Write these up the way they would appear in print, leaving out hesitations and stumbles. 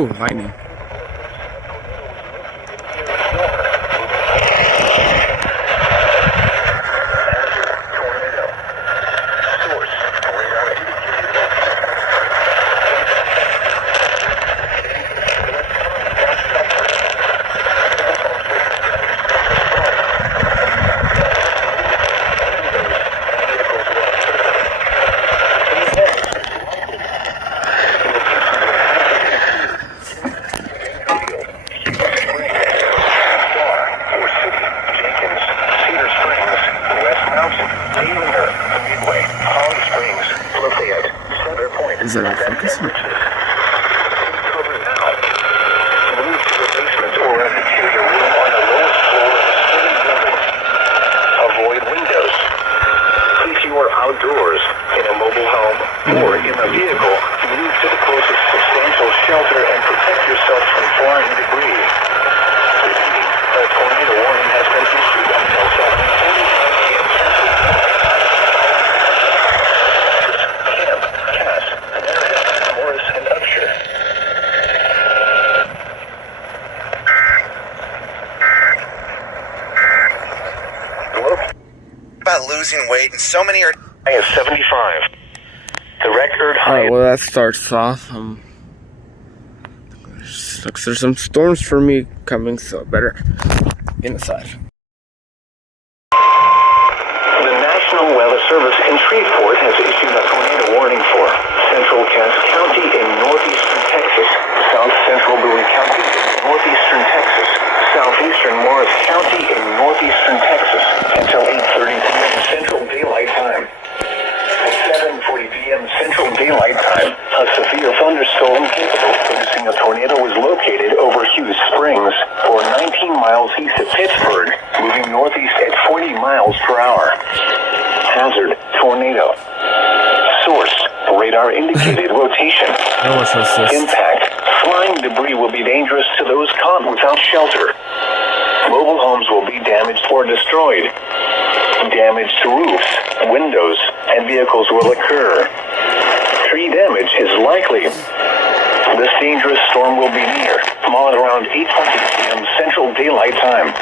Oh, lightning. Is it not focusing? Avoid windows. If you are outdoors in a mobile home or in a vehicle, move to the closest substantial shelter and protect yourself from flying debris. Repeating, a tornado warning has been issued until 7:45 p.m. Central Time. Camp, Cass, Morris, and Upshur. About losing weight, and so many are. I is 75. The record high. Alright, well, that starts off. Looks there's some storms for me coming, so I better get inside. The National Weather Service in Shreveport has issued a tornado warning for central Cass County in northeastern Texas, south central Boone County in northeastern Texas, southeastern Morris County in northeastern Texas until 8:30 p.m. Central Daylight Time. At 7:40 p.m. Central Daylight Time, a severe thunderstorm capable of producing a tornado was located over Hughes Springs, or 19 miles east of Pittsburgh, moving northeast at 40 miles per hour. Hazard, tornado. Source, radar indicated rotation. Impact, flying debris will be dangerous to those caught without shelter. Mobile homes will be damaged or destroyed. Damage to roofs, windows, and vehicles will occur. Tree damage is likely. This dangerous storm will be near Maud around 8:20 p.m. Central Daylight Time.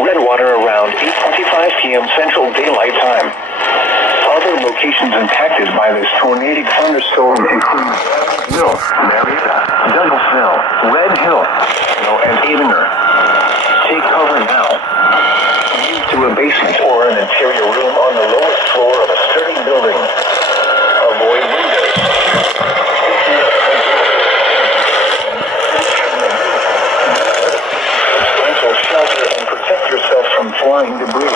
Redwater around 8:25 p.m. Central Daylight Time. Other locations impacted by this tornadic thunderstorm include Mill, Marietta, Douglasville, Red Hill, and Edinger. Take cover now. Move to a basement or an interior room on the lowest floor of a sturdy building. Avoid windows. Substantial shelter and protect yourself from flying debris.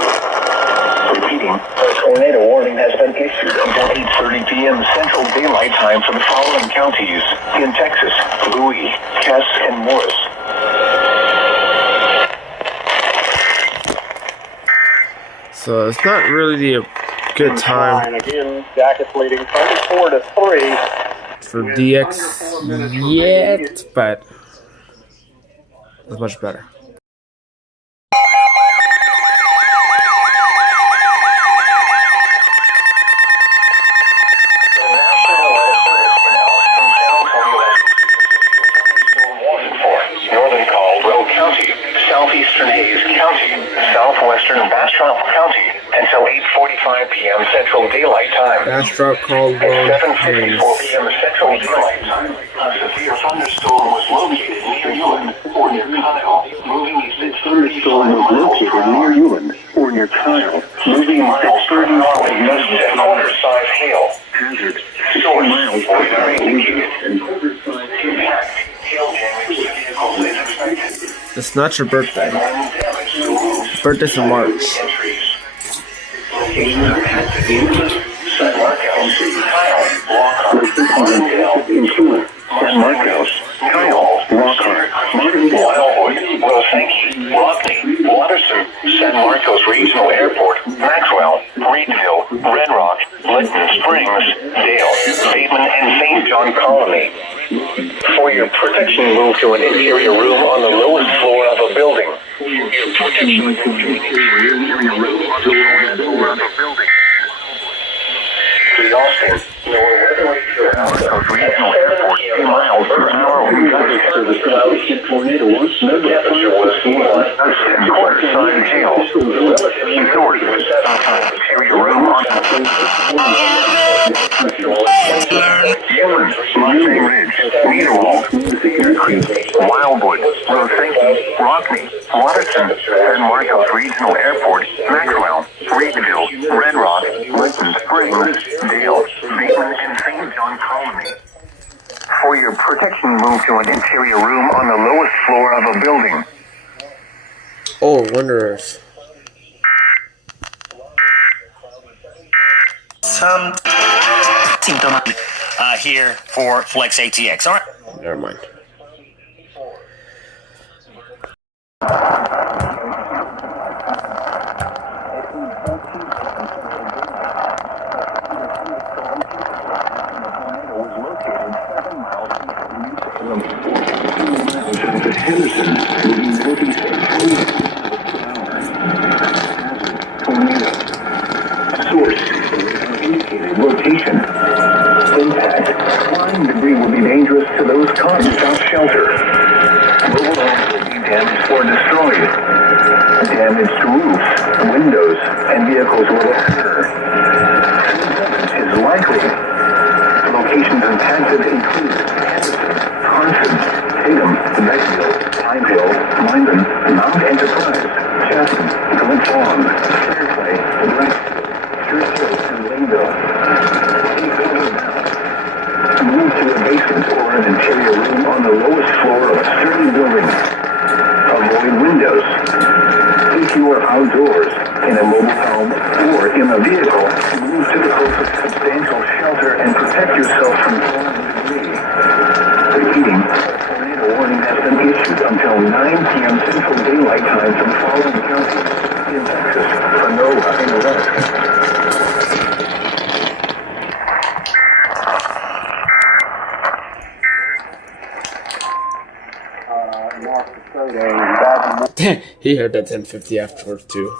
Repeating, a tornado warning has been issued until 8:30 p.m. Central Daylight Time for the following counties in Texas: Bowie, Cass, and Morris. So it's not really a good time again. Jackets leading 34-3 for DX yet, but it's much better. Southeastern Hayes County, southwestern Bastrop County, until 8:45 p.m. Central Daylight Time. Bastrop called At 7:54 p.m. Central Daylight Time, a severe thunderstorm was located near Ewan or near Kyle, moving east at 30 or near Kyle, moving miles per hour with gusts and quarter-size hail. Hazard, source, radar indicated. Impact, hail damage to vehicles is expected. It's not your birthday. Birthday's in March. San Marcos, Kyle, Martindale, San Marcos, Kyle, Walker, Wildwood, Rosanki, Rockney, Watterson, San Marcos Regional Airport, Maxwell, Reedville, Red Rock, Lytton Springs, Dale, Bateman, and St. John Colony. For your protection, move to an interior room on the lowest floor of a building. For your protection, move to an interior room on the lowest floor of a building. To the Austin, NOAA Weather Marcos Regional Airport, 2 miles per hour wind gusts to the southeast. Tornado once the temperature was quarter-size hail. Source, interior room on Humans, Mustang Ridge, Needlewall, Cedar Creek, Wildwood, Rosenke, Rockney, Waterton, San Marcos Regional Airport, Maxwell, Reedville, Red Rock, Linton Springs, Dale, Bateman, and St. John Colony. For your protection, move to an interior room on the lowest floor of a building. Oh, Wanderers. Some symptom here for Flex ATX. All right. Never mind. Rotation. Impact. Flying debris will be dangerous to those caught without shelter. Mobile homes will be damaged or destroyed. Damage to roofs, windows, and vehicles will occur. Is likely. Locations impacted include Hanson, Tatum, Beckville, Pineville, Lyman, Mount Enterprise, Chapman, Flint Lawn, Fairplay, Westfield, Churchill, and Linville. Move to a basement or an interior room on the lowest floor of a sturdy building. Avoid windows. If you are outdoors, in a mobile home, or in a vehicle, move to the closest substantial shelter and protect yourself from falling debris. Repeating, tornado warning has been issued until 9 p.m. Central Daylight Time for the following counties in Texas, Sonora, and West. He heard that 1050 afterwards too.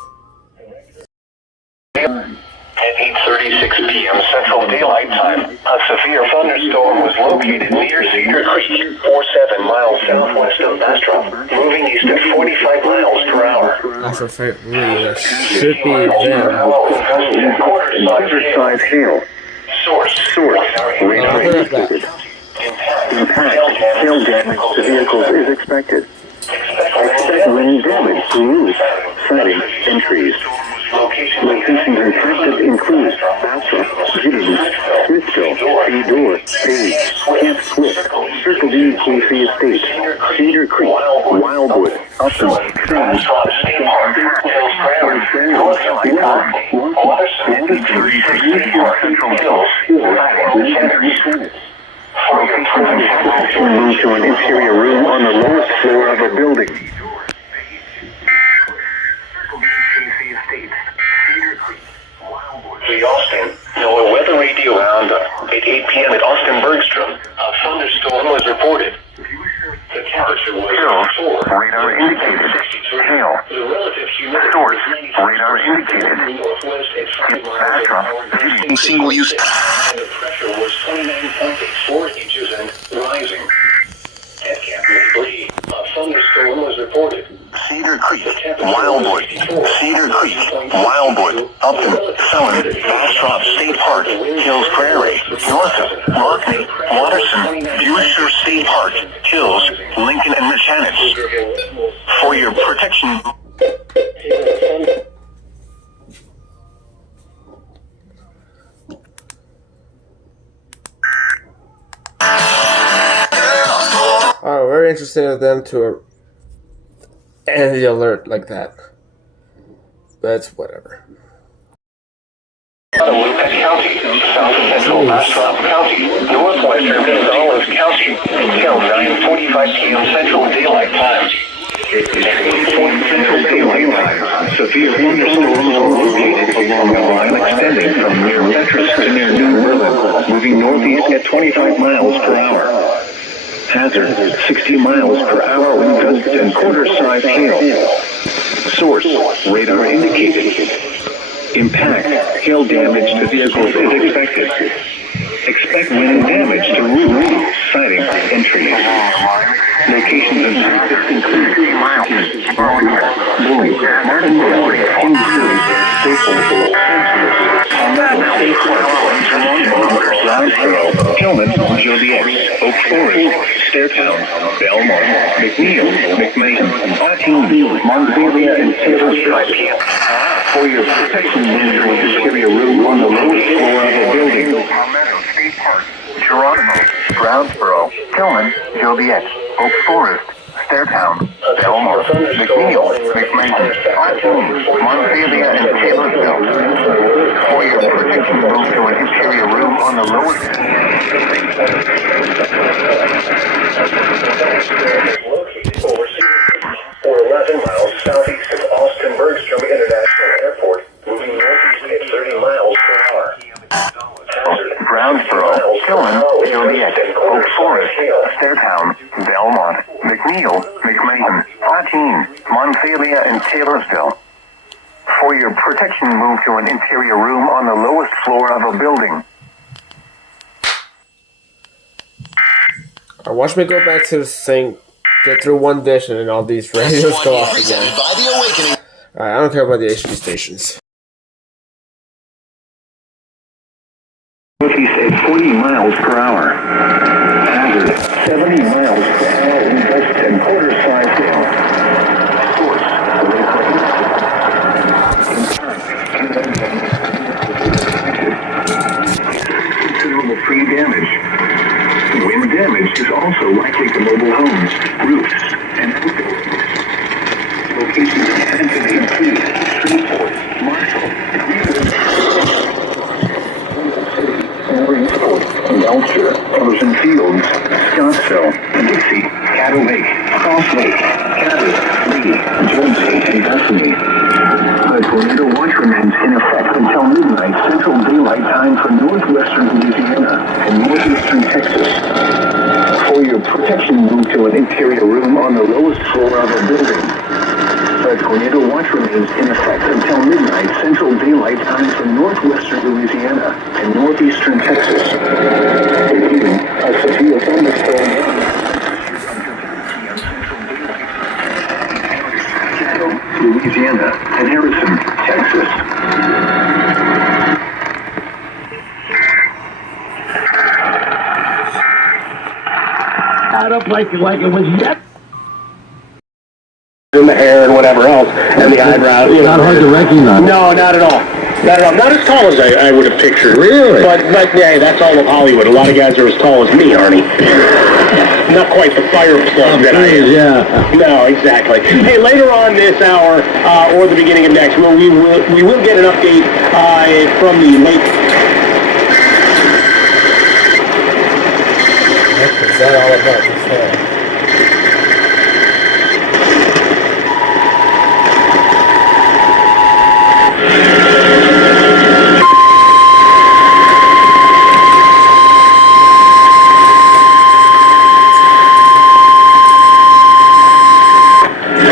At 8:36 p.m. Central Daylight Time, a severe thunderstorm was located near Cedar Creek, 47 miles southwest of Bastrop, moving east at 45 miles per hour. That's a fact, really, that should be them. Quarter-size hail. Source. Radar indicated. Impact. Hail damage to vehicles is expected. Expect wind damage to roofs, siding, and trees. Locations impacted include Bastrop, Giddings, Smithville, Eudore, Page, Camp Swift, Circle D, Casey Estate, Cedar Creek, Wildwood, Upton, Sands, Move to an interior room on the lowest floor of a building. The Austin NOAA weather radio round at 8 p.m. at Austin Bergstrom. A thunderstorm was reported. The temperature was 4. Radar indicated. Hail. The relative humidity source. Radar indicated. Bastrop. Single use. And the pressure was 29.84 inches and rising. At Camp Lee, a thunderstorm was reported. Cedar Creek, Wildwood, Cedar Creek, Wildwood, Upton, Felon, Bastrop State Park, Hills Prairie, Northup, Rockney, Waterson, Buescher State Park, Hills, Lincoln, and Mechanics. For your protection. Oh, very interesting of them to end the alert like that. That's whatever. Lucas County, south central Bastrop County, northwestern Gonzales County, until 9:45 p.m. Central Daylight Time. Central Daylight Time. Severe thunderstorms are located along the line extending from near Metris to near New Berlin, moving northeast at 25 miles per hour. Hazard, 60 miles per hour wind gusts and quarter-size hail. Source, radar indicated. Impact, hail damage to vehicles is expected. Expect wind damage to roofs, siding, and trees. Locations in Texas include 3 miles, Bowie, Martindale, Kingsville, Staples, Brownsboro, Tillman, Joliet, Oak Forest, Stairtown, Belmont, McNeil, McMahon, Artine, Montpelier, and Taylorsville. For your protection, you carry a room on the lowest floor of a building. State Park, Geronimo, Brownsboro, Tillman, Joliet, Oak Forest, Stairtown, Belmont, McNeil, McMahon, Artine, Montpelier, and Taylorsville. For your protection, move to an interior room on the lowest. Or 11 miles southeast of Austin-Bergstrom International Airport, moving northeast at 30 miles per hour. Brownsboro, Tillman, Joliet, Oak Forest, Stairtown, Belmont, McNeil, McMahon, Artine, Montpelier, and Taylorsville. For your protection, move to an interior room on the lowest floor of a building. Watch me go back to this thing, get through one dish, and then all these radios go off again. Alright, I don't care about the HD stations. Northeast at 40 miles per hour. Hazard, 70 miles per hour in west and quarter size down. Source, considerable tree damage. Wind damage is also likely to mobile homes, roofs, and outbuildings. Locations of attention include Shreveport, Marshall, Williamsport, Belcher, Ellerson Fields, Scottsville, Dixie, Cattle Lake, Cross Lake, Cabot, Lee, Jonesy, and Bethany. The tornado watch remains in effect until midnight Central Daylight Time for northwestern Louisiana and northeastern Texas. For your protection, move to an interior room on the lowest floor of a building. The tornado watch remains in effect until midnight Central Daylight Time for northwestern Louisiana and northeastern Texas. Including a severe thunderstorm. Louisiana and Harrison, Texas. Out up like it was yet. In the hair and whatever else, and the eyebrows. Not hard to recognize. No, not at all. Not at all. Not as tall as I would have pictured. Really? But yeah, that's all of Hollywood. A lot of guys are as tall as me, Arnie. Not quite the fire plug that I am. Yeah. No, exactly. Hey, later on this hour, or the beginning of next, we will get an update from the lake. What is that all about before?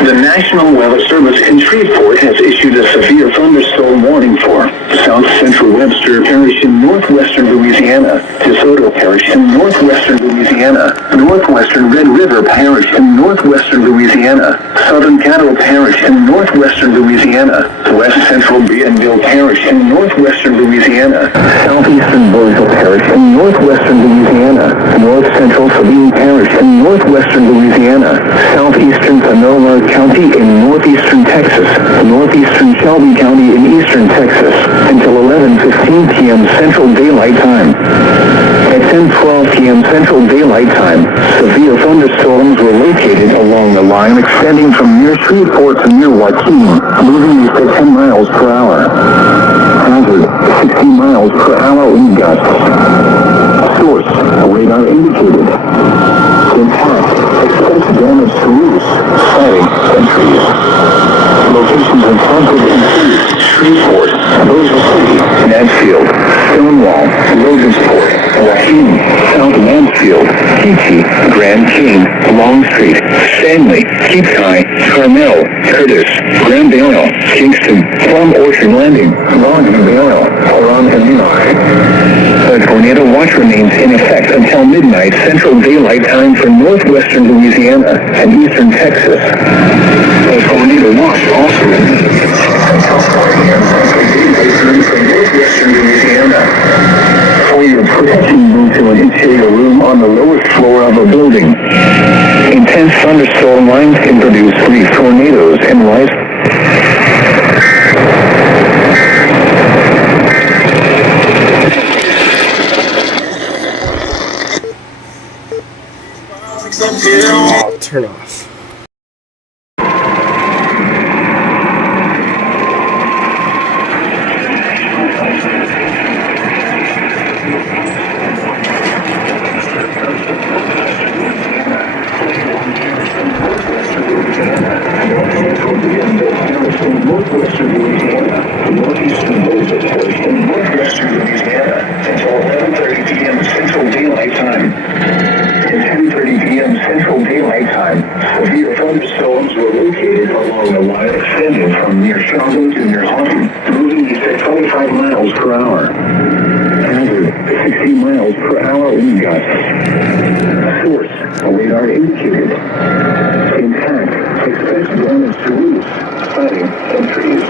The National Weather Service in Shreveport has issued a severe thunderstorm warning for South Central Webster Parish in northwestern Louisiana, DeSoto Parish in northwestern Louisiana, northwestern Red River Parish in northwestern Louisiana, Southern Cattle Parish in northwestern Louisiana, West Central Bienville Parish in northwestern Louisiana, Southeastern Boisville Parish in northwestern Louisiana, North Central Sabine Parish in northwestern Louisiana, Southeastern Panola County in northeastern Texas, northeastern Shelby County in eastern Texas, until 11:15 p.m. Central Daylight Time. At 10:12 p.m. Central Daylight Time, severe thunderstorms were located along the line extending from near Shreveport to near Joaquin, moving east at 10 miles per hour. Hazard, 60 miles per hour wind gusts. Source, radar indicated. Impact, expect damage to roofs, siding, and trees. Locations in Concord include Shreveport, Bossier City, Mansfield, Stonewall, Logansport, Joaquin, South Mansfield, Peachy, Grand King, Longstreet, Stanley, Keepside, Carmel, Curtis, Grand Bale, Kingston, Plum Orchard Landing, Ron Bale, Huron and Levi. A tornado watch remains in effect until midnight Central Daylight Time for northwestern Louisiana and eastern Texas. A tornado watch also remains until 4 a.m. Central Daylight Time for northwestern Louisiana. For your protection, move to an interior room on the lowest floor of a building. Intense thunderstorm lines can produce brief tornadoes and rise. Oh, turn off. Northwestern Louisiana, northeastern Bossier Parish, and northwestern Louisiana until 11:30 p.m. Central Daylight Time. At 10:30 p.m. Central Daylight Time, severe thunderstorms were located along the line extending from near Chicago to near Houghton, moving east at 25 miles per hour. Hazard, 60 miles per hour wind gusts. Source, radar indicated. Impact, expect damage to roofs, siding, and trees.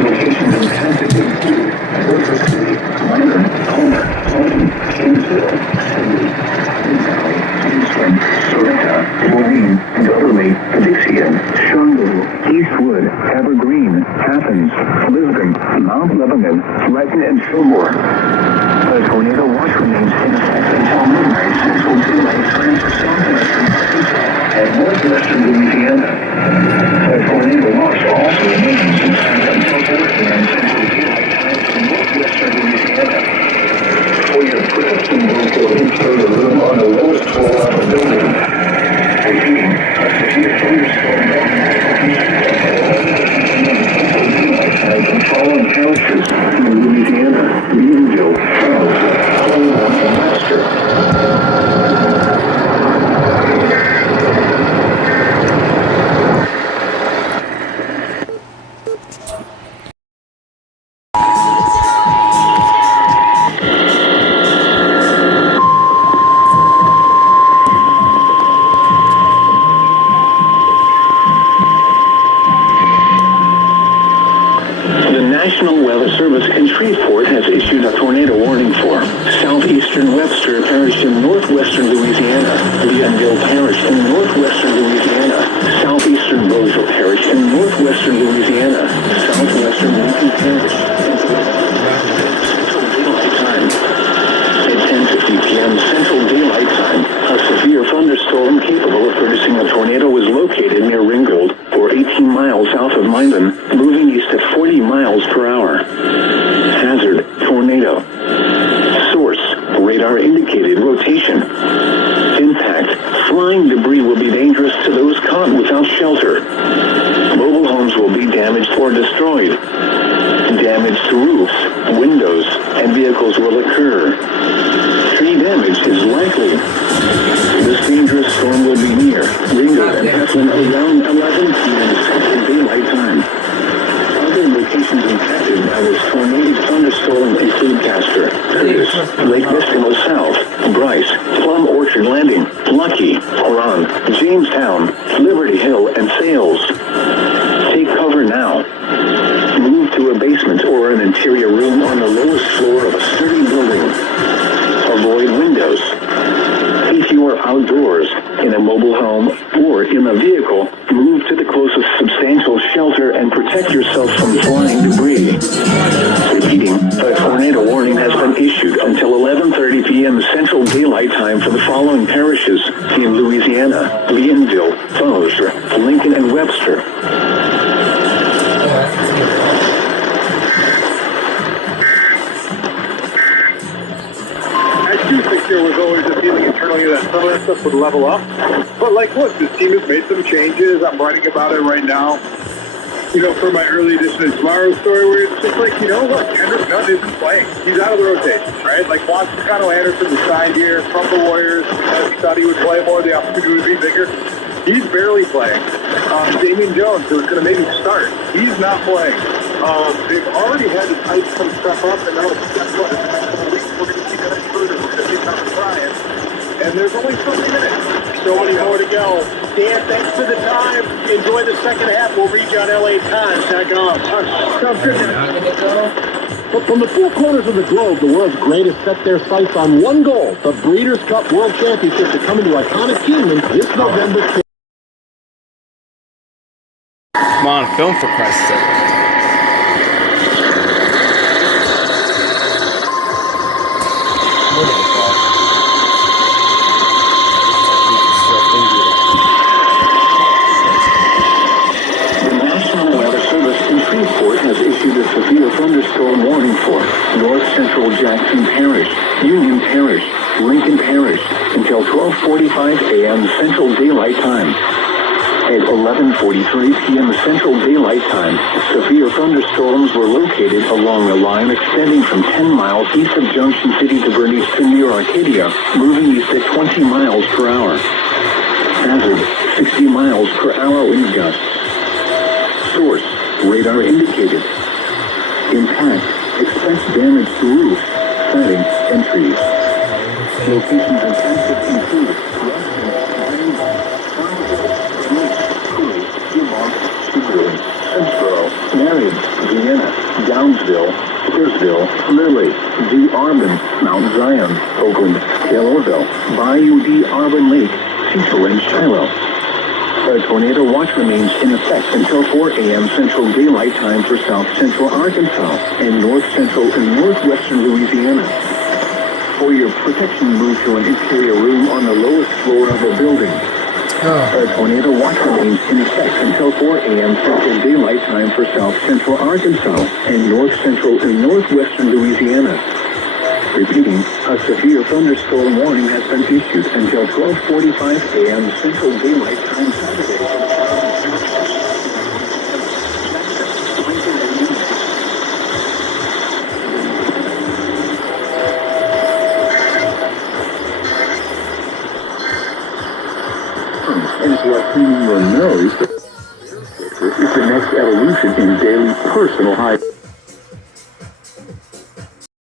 Locations impacted include Bossier City, Minor, Homer, Houghton, Kingsville, Cindy, Valley, Houston, Sorrento, Moline, Beverly, Dixien, Sherwood, Eastwood, Evergreen, Athens, Lisbon, Mount Lebanon, Lytton, and Fillmore. The tornado watch remains in effect until midnight Central Daylight Time for southwestern Arkansas and northwestern Louisiana. The tornado watch also remains in effect until 4 p.m. Central Daylight Time for northwestern Louisiana. For your protection, move to an interior room on the lowest floor of the building. Repeating, a severe thunderstorm has the following parishes in Louisiana: Unionville, Charles, Huron, and Webster. The National Weather Service in Shreveport has issued a tornado warning for southeastern Webster Parish in northwestern Louisiana, Leonville Parish in northwestern Louisiana, southeastern Bossier Parish in northwestern Louisiana, southwestern Lincoln Parish, Central Daylight Time. At 10:50 p.m. Central Daylight Time, a severe thunderstorm capable of producing a tornado was located near Ringgold, or 18 miles south of Minden, moving east at 40 miles per hour. Hazard, tornado. Source, radar indicated rotation. Impact, flying debris will be dangerous to those caught without shelter. Mobile homes will be damaged or destroyed. Damage to roofs, windows, and vehicles will occur. Tree damage is likely. This dangerous storm will be near Ringgold and Heflin around 11 p.m. Central Daylight Time. Other locations impacted by this tornadic thunderstorm include Castor, Curtis, Lake Nisqually South, Bryce, Plum Orchard Landing, Lucky, Huron, Jamestown, Liberty Hill, and Sales. Take cover now. Move to a basement or an interior room on the lowest floor of a sturdy building. Avoid windows. If you are outdoors, in a mobile home, or in a vehicle, move to the closest substantial shelter and protect yourself from flying debris. Repeating, a tornado warning has been issued until 11:30 p.m. Central Daylight Time for the following parishes in Louisiana: Leonville, Bossier, Lincoln, and Webster. I do think there was always a feeling internally that some of that stuff would level up. But like, look, this team has made some changes. I'm writing about it right now. for my early edition of tomorrow's story, where it's just like, look, Andrew Gunn isn't playing. He's out of the rotation, right? Like, Wascano Anderson was signed here from the Warriors because he thought he would play more, the opportunity would be bigger. He's barely playing. Damian Jones, who's going to maybe start, he's not playing. They've already had to type some stuff up, and now guess what? In the next couple of weeks, we're going to see Dennis Schroeder, we're going to see Thomas Bryant, and there's only so many minutes. So many more to go. Dan, thanks for the time. Enjoy the second half. We'll read you on LATimes.com. Sounds good. But from the four corners of the globe, the world's greatest set their sights on one goal. The Breeders' Cup World Championships are coming to iconic Keeneland this November 6th. Come on, film for Christ's sake. The National Weather Service in Shreveport has issued a severe thunderstorm warning for North Central Jackson Parish, Union Parish, Lincoln Parish until 12:45 a.m. Central Daylight Time. At 11:43 p.m. Central Daylight Time, severe thunderstorms were located along a line extending from 10 miles east of Junction City to Bernice to near Arcadia, moving east at 20 miles per hour. Hazard, 60 miles per hour wind gusts. Source, radar indicated. Impact, expect damage to roofs, siding, and trees. Locations and types include Marion, Vienna, Downsville, Spursville, Lilly, D. Arbin, Mount Zion, Oakland, Taylorville, Bayou D. Arbin Lake, Cecil, and Shiloh. A tornado watch remains in effect until 4 a.m. Central Daylight Time for South Central Arkansas and North Central and Northwestern Louisiana. For your protection, move to an interior room on the lowest floor of the building. A tornado watch remains in effect until 4 a.m. Central Daylight Time for South Central Arkansas and North Central and Northwestern Louisiana. Repeating, a severe thunderstorm warning has been issued until 12:45 a.m. Central Daylight Time Saturday. Into our cleaning your nose is the next evolution in daily personal hygiene.